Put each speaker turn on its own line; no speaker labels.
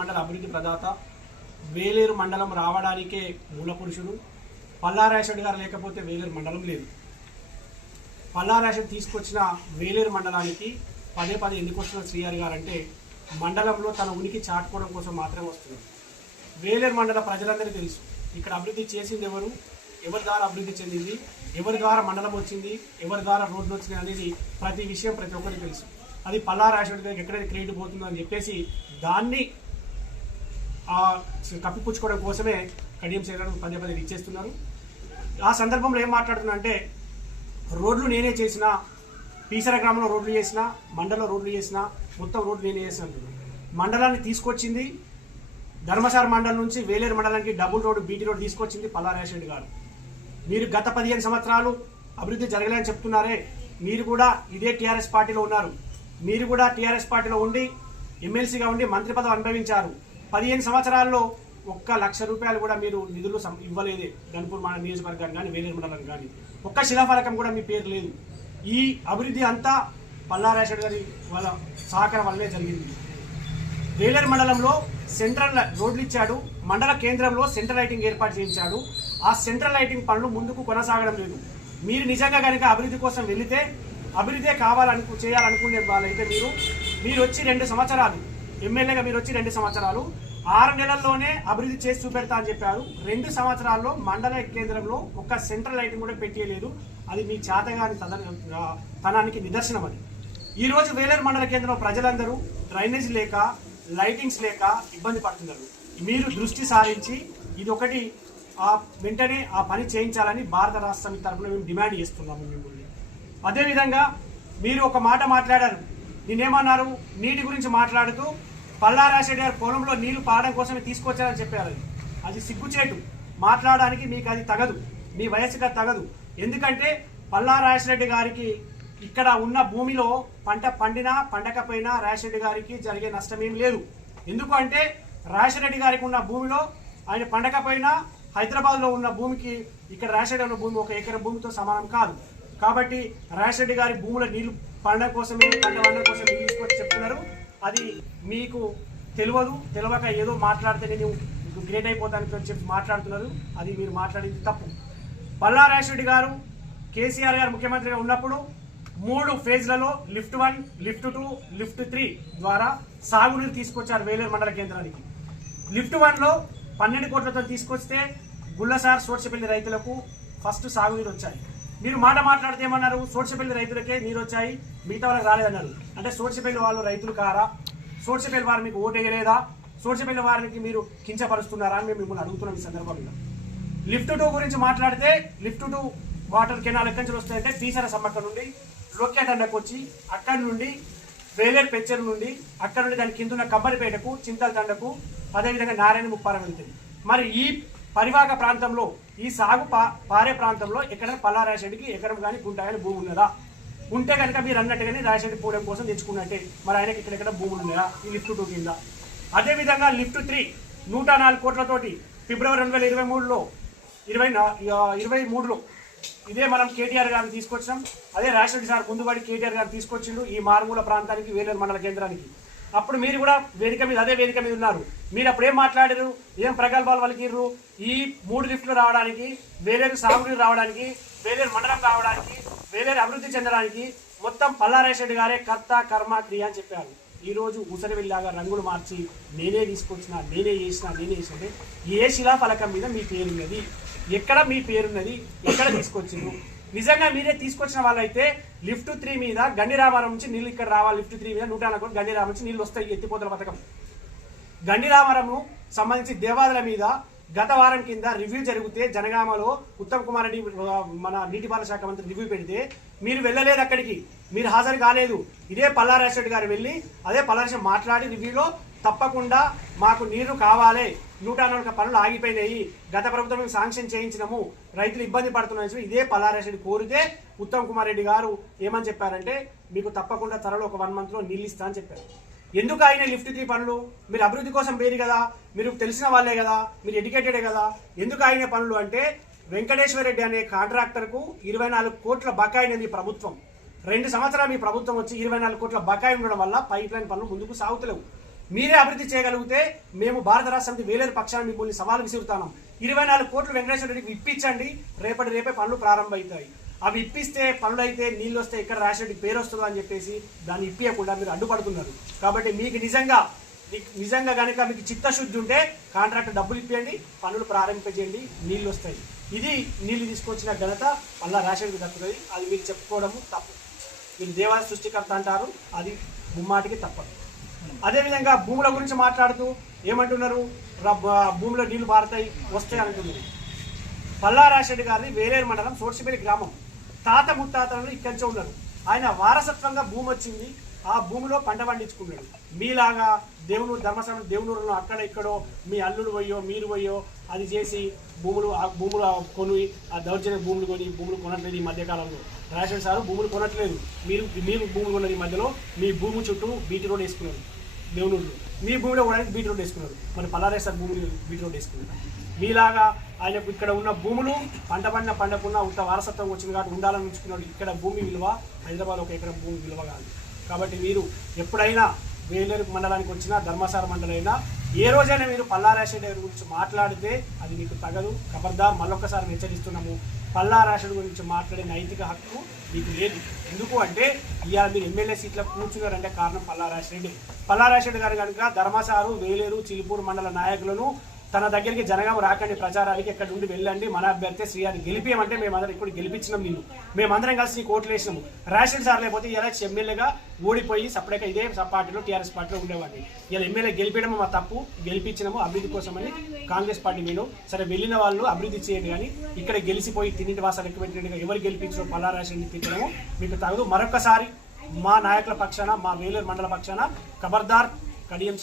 మండల అభివృద్ధి ప్రదాత వేలేరు మండలం రావడానికే మూల పురుషుడు. పల్లారాశెడ్డి గారు లేకపోతే వేలేరు మండలం లేదు. పల్లారాశెడ్డి తీసుకొచ్చిన వేలేరు మండలానికి పదే పదే ఎందుకు వస్తున్న శ్రీహరి గారు అంటే మండలంలో తన ఉనికి చాటుకోవడం కోసం మాత్రమే వస్తున్నారు. వేలేరు మండల ప్రజలందరికీ తెలుసు. ఇక్కడ అభివృద్ధి చేసింది ఎవరు? ఎవరి ద్వారా అభివృద్ధి చెందింది? ఎవరి ద్వారా మండలం వచ్చింది? ఎవరి ద్వారా రోడ్లు వచ్చినాయి అనేది ప్రతి విషయం ప్రతి ఒక్కరికి తెలుసు. అది పల్లా రాశి గారికి ఎక్కడైతే క్రెడిట్ పోతుందో అని చెప్పేసి దాన్ని ఆ కప్పిపుచ్చుకోవడం కోసమే కడియం చేయడం పదే పదే ఇచ్చేస్తున్నారు. ఆ సందర్భంలో ఏం మాట్లాడుతున్నా అంటే రోడ్లు నేనే చేసిన పీసర గ్రామంలో రోడ్లు చేసిన మండలంలో రోడ్లు చేసిన మొత్తం రోడ్లు నేనే చేసిన మండలాన్ని తీసుకొచ్చింది ధర్మసార మండలం నుంచి వేలేరు మండలానికి డబుల్ రోడ్డు బీటీ రోడ్ తీసుకొచ్చింది పల్లారేషెడ్డి గారు. మీరు గత పదిహేను సంవత్సరాలు అభివృద్ధి జరగలేదని చెప్తున్నారే మీరు కూడా ఇదే టీఆర్ఎస్ పార్టీలో ఉన్నారు. మీరు కూడా టీఆర్ఎస్ పార్టీలో ఉండి ఎమ్మెల్సీగా ఉండి మంత్రి పదవి అనుభవించారు. పదిహేను సంవత్సరాల్లో ఒక్క లక్ష రూపాయలు కూడా మీరు నిధులు ఇవ్వలేదే గన్పూర్ మన నియోజకవర్గాన్ని కానీ వేలేరు మండలం కానీ. ఒక్క శిలాఫలకం కూడా మీ పేరు లేదు. ఈ అభివృద్ధి అంతా పల్లారేషడ్ గారి వాళ్ళ సహకారం వల్లనే జరిగింది. వేలేరు మండలంలో సెంట్రల్ రోడ్లు ఇచ్చాడు మండల కేంద్రంలో సెంట్రల్ లైటింగ్ ఏర్పాటు చేయించాడు. ఆ సెంట్రల్ లైటింగ్ పనులు ముందుకు కొనసాగడం లేదు. మీరు నిజంగా కనుక అభివృద్ధి కోసం వెళితే అభివృద్ధి కావాలనుకు చేయాలనుకునే వాళ్ళైతే మీరు మీరు వచ్చి రెండు సంవత్సరాలు ఎమ్మెల్యేగా మీరు వచ్చి రెండు సంవత్సరాలు. ఆరు నెలల్లోనే అభివృద్ధి చేసి చూపెడతా అని చెప్పారు. రెండు సంవత్సరాల్లో మండల కేంద్రంలో ఒక్క సెంట్రల్ లైటింగ్ కూడా పెట్టేయలేదు. అది మీ చేతగాని తనానికి నిదర్శనం అది. ఈరోజు వేలేరు మండల కేంద్రంలో ప్రజలందరూ డ్రైనేజ్ లేక లైటింగ్స్ లేక ఇబ్బంది పడుతున్నారు. మీరు దృష్టి సారించి ఇది ఒకటి ఆ వెంటనే ఆ పని చేయించాలని భారత రాష్ట్రం తరఫున మేము డిమాండ్ చేస్తున్నాము మిమ్మల్ని. అదేవిధంగా మీరు ఒక మాట మాట్లాడారు. నేనేమన్నారు నీటి గురించి మాట్లాడుతూ పల్లారాశెడ్డి గారు పొలంలో నీళ్ళు పాడడం కోసమే తీసుకొచ్చారని చెప్పారు. అది అది సిగ్గుచేటు. మాట్లాడడానికి మీకు అది తగదు. మీ వయసుగా తగదు. ఎందుకంటే పల్లా రాజశేఖరెడ్డి గారికి ఇక్కడ ఉన్న భూమిలో పంట పండినా పండకపోయినా రాజశేఖరెడ్డి గారికి జరిగే నష్టం ఏం లేదు. ఎందుకు అంటే రాజశేఖరెడ్డి గారికి ఉన్న భూమిలో ఆయన పండకపోయినా హైదరాబాద్లో ఉన్న భూమికి ఇక్కడ రాజశేఖరెడ్డి ఉన్న భూమి ఒక ఎకరం భూమితో సమానం కాదు. కాబట్టి రాజశేఖరెడ్డి గారి భూముల నీళ్ళు పండగ కోసమే పంట పండడం కోసమే తీసుకొచ్చి చెప్తున్నారు. అది మీకు తెలియదు తెలియక ఏదో మాట్లాడితే నువ్వు గ్రేట్ అయిపోతాను చెప్పి మాట్లాడుతున్నారు. అది మీరు మాట్లాడింది తప్పు. పల్లారాజరెడ్డి గారు కేసీఆర్ గారు ముఖ్యమంత్రిగా ఉన్నప్పుడు మూడు ఫేజ్లలో lift one lift two lift three ద్వారా సాగునీరు తీసుకొచ్చారు వేలేరు మండల కేంద్రానికి. లిఫ్ట్ వన్లో పన్నెండు కోట్లతో తీసుకొస్తే గుల్లసార్ సోడ్చపల్లి రైతులకు ఫస్ట్ సాగునీరు వచ్చాయి. మీరు మాట మాట్లాడితే ఏమన్నారు? సోడ్చపల్లి రైతులకే నీరు వచ్చాయి మిగతా వాళ్ళకి రాలేదన్నారు. అంటే సోడ్చపల్లి వాళ్ళు రైతులు కారా? సోడ్చపల్లి వారు మీకు ఓటేయలేదా వేయలేదా? సోడ్చపల్లి వారికి మీరు కించపరుస్తున్నారా అని మేము మిమ్మల్ని అడుగుతున్నాం ఈ సందర్భంగా. లిఫ్ట్ టూ గురించి మాట్లాడితే లిఫ్ట్ టూ వాటర్ కెనాల్ ఎక్కడి నుంచి వస్తాయంటే తీసర సమ్మక్క నుండి లొక్కేటండకు వచ్చి అక్కడి నుండి వేలేరు పెచ్చర్ నుండి అక్కడ నుండి దాని కింద ఉన్న కబ్బరిపేటకు చింతల తండకు అదేవిధంగా నారాయణ ముప్పారం వెళ్తుంది. మరి ఈ పరివాహక ప్రాంతంలో ఈ సాగు పారే ప్రాంతంలో ఎక్కడ పల్లారాశెడ్డికి ఎకరం కానీ గుంట కానీ భూమి ఉన్నదా? ఉంటే కనుక మీరు అన్నట్టుగానే రాజశేఖర పోవడం కోసం తెచ్చుకున్నట్టే. మరి ఆయనకి ఇక్కడెక్కడ భూములు ఉన్నాయా ఈ లిఫ్ట్ టూ కింద అదేవిధంగా లిఫ్ట్ త్రీ నూట నాలుగు కోట్లతోటి ఫిబ్రవరి రెండు వేల ఇరవై మూడులో ఇరవై ఇరవై మూడులో ఇదే మనం కేటీఆర్ గారిని తీసుకొచ్చాం అదే రాజశేఖర్ సార్ ముందుబడి కేటీఆర్ గారు తీసుకొచ్చిండు ఈ మారుమూల ప్రాంతానికి వేలూరు మండల కేంద్రానికి. అప్పుడు మీరు కూడా వేదిక మీద అదే వేదిక మీద ఉన్నారు. మీరు అప్పుడు ఏం మాట్లాడారు? ఏం ప్రగల్భాలు పలికిర్రు? ఈ మూడు లిఫ్ట్లు రావడానికి వేలేరు సాగునీరు రావడానికి వేలేరు మండలం రావడానికి వేలేరు అభివృద్ధి చెందడానికి మొత్తం పల్లారేషెడ్డి గారే కర్త కర్మ క్రియ అని చెప్పారు. ఈరోజు రోజు రంగులు మార్చి నేనే తీసుకొచ్చిన నేనే చేసిన నేనే చేసిన ఏ శిలా ఫలకం మీద మీ పేరున్నది? ఎక్కడ మీ పేరున్నది? ఎక్కడ తీసుకొచ్చిండ్రు? నిజంగా మీరే తీసుకొచ్చిన వాళ్ళైతే లిఫ్ట్ త్రీ మీద గండిరామారం నుంచి నీళ్ళు ఇక్కడ రావాలి లిఫ్ట్ త్రీ మీద నూట నలభై గండిరామం నుంచి నీళ్ళు వస్తాయి ఎత్తిపోతల పథకం గండిరామరము సంబంధించి దేవాదుల మీద గత వారం కింద రివ్యూ జరిగితే జనగామలో ఉత్తమ్ కుమార్ రెడ్డి మన నీటిపారుదల శాఖ మంత్రి రివ్యూ పెడితే మీరు వెళ్ళలేదు అక్కడికి మీరు హాజరు కాలేదు. ఇదే పల్లారాజరెడ్డి గారు వెళ్ళి అదే పల్లారాజు మాట్లాడి రివ్యూలో తప్పకుండా మాకు నీరు కావాలి. నూట నలభై పనులు ఆగిపోయినాయి. గత ప్రభుత్వం శాంక్షన్ చేయించినాము. రైతులు ఇబ్బంది పడుతున్నాయి ఇదే పల్లారాజరెడ్డి కోరితే ఉత్తమ్ కుమార్ రెడ్డి గారు ఏమని చెప్పారంటే మీకు తప్పకుండా త్వరలో ఒక వన్ మంత్లో నీళ్ళు ఇస్తా అని చెప్పారు. ఎందుకు ఆయన లిఫ్ట్ త్రీ పనులు? మీరు అభివృద్ధి కోసం పేరు కదా. మీరు తెలిసిన వాళ్ళే కదా. మీరు ఎడ్యుకేటెడే కదా. ఎందుకు ఆయన పనులు అంటే వెంకటేశ్వర రెడ్డి అనే కాంట్రాక్టర్కు ఇరవై నాలుగు కోట్ల బకాయి మీ ప్రభుత్వం. రెండు సంవత్సరాలు మీ ప్రభుత్వం వచ్చి ఇరవై నాలుగు కోట్ల బకాయి ఉండడం వల్ల పైప్ లైన్ పనులు ముందుకు సాగుతలేవు. మీరే అభివృద్ధి చేయగలిగితే మేము భారత రాష్ట్రానికి వేలేరు పక్షాన్ని మిమ్మల్ని సవాలు విసురుతాం. ఇరవై నాలుగు కోట్లు వెంకటేశ్వర రెడ్డికి ఇప్పించండి. రేపటి రేపే పనులు ప్రారంభమవుతాయి. అవి ఇప్పిస్తే పనులు అయితే నీళ్ళు వస్తే ఇక్కడ రాష్ట్రానికి పేరు వస్తుందో అని చెప్పేసి దాన్ని ఇప్పియకుండా మీరు అడ్డుపడుతున్నారు. కాబట్టి మీకు నిజంగా మీకు నిజంగా కనుక మీకు చిత్తశుద్ధి ఉంటే కాంట్రాక్ట్ డబ్బులు ఇప్పియండి పనులు ప్రారంభింపజేయండి నీళ్ళు వస్తాయి. ఇది నీళ్ళు తీసుకొచ్చిన ఘనత మళ్ళీ రేషన్కి దక్కుతుంది. అది మీరు చెప్పుకోవడము తప్పు. మీరు దేవాలయ సృష్టికర్త అంటారు అది ముమ్మాటికి తప్పదు. అదేవిధంగా భూముల గురించి మాట్లాడుతూ ఏమంటున్నారు? రబ్బ- భూమిలో నీళ్ళు పారుతాయి వస్తాయి అంటున్నారు పల్లారాశెడ్డి గారిది వేరేరు మండలం సోడ్సిపల్లి గ్రామం. తాత ముత్తాతలు ఇక్కడి ఉన్నారు. ఆయన వారసత్వంగా భూమి వచ్చింది. ఆ భూమిలో పంట పండించుకున్నాడు. మీలాగా దేవుడు ధర్మస్థలం దేవునూరులో అక్కడ ఇక్కడో మీ అల్లుడు పోయో మీరు పోయో అది చేసి భూములు ఆ భూములు కొని ఆ దౌర్జన్య భూములు కొని భూములు కొనట్లేదు ఈ మధ్యకాలంలో. రాజశేఖర్ సార్ భూములు కొనట్లేదు. మీరు మీరు భూములు కొన్నది ఈ మధ్యలో మీ భూమి చుట్టూ బీటీ రోడ్ వేసుకున్నారు. దేవునూరులో. మీ భూమిలో కూడా బీటీ రోడ్ వేసుకున్నారు. మరి పలారే సార్ భూములు బీటీ రోడ్ వేసుకున్నారు. మీలాగా ఆయనకు ఇక్కడ ఉన్న భూములు పంట పండిన పండకున్న ఉత్త వారసత్వం వచ్చింది కాబట్టి ఉండాలని ఉంచుకున్నాడు. ఇక్కడ భూమి విలువ హైదరాబాద్ ఒక ఎకరం భూమి విలువ కాదు. కాబట్టి మీరు ఎప్పుడైనా వేలేరు మండలానికి వచ్చినా ధర్మసార మండలైనా ఏ రోజైనా మీరు పల్లారాశెడ్డి గారి గురించి మాట్లాడితే అది మీకు తగదు ఖబర్దార్ మళ్ళొక్కసారి హెచ్చరిస్తున్నాము పల్లారాశుడి గురించి మాట్లాడే నైతిక హక్కు మీకు లేదు. ఎందుకు అంటే ఇవాళ మీరు ఎమ్మెల్యే సీట్లో కూర్చున్నారంటే కారణం పల్లారాశెడ్డి పల్లారాశెడ్డి గారు కనుక ధర్మసారు వేలేరు చిలుపూరు మండల నాయకులను తన దగ్గరికి జనగాం రాకండి ప్రచారానికి ఎక్కడ నుండి వెళ్ళండి మన అభ్యర్థి శ్రీయాన్ని గెలిపేయమంటే మేమందరం ఇప్పుడు గెలిపించినాం నిన్ను. మేమందరం కలిసి నీకు ఓట్లు వేసినాము. రేషన్ సార్ లేకపోతే ఇలా ఎమ్మెల్యేగా ఓడిపోయి సపరేట్గా ఇదే పార్టీలో టీఆర్ఎస్ పార్టీలో ఉండేవాడిని. ఇలా ఎమ్మెల్యే గెలిపించడం మా తప్పు గెలిపించినాము అభివృద్ధి కోసమని కాంగ్రెస్ పార్టీ నేను. సరే వెళ్ళిన వాళ్ళు అభివృద్ధి చేయండి కానీ ఇక్కడ గెలిచిపోయి తిన్నింటి వాసాలు ఎక్కువ పెట్టినట్టుగా ఎవరు గెలిపించడం పల్లా రేషన్ తిట్టడము మీకు తగదు. మరొకసారి మా నాయకుల పక్షాన మా వేలూరు మండల పక్షాన ఖబర్దార్ కడియం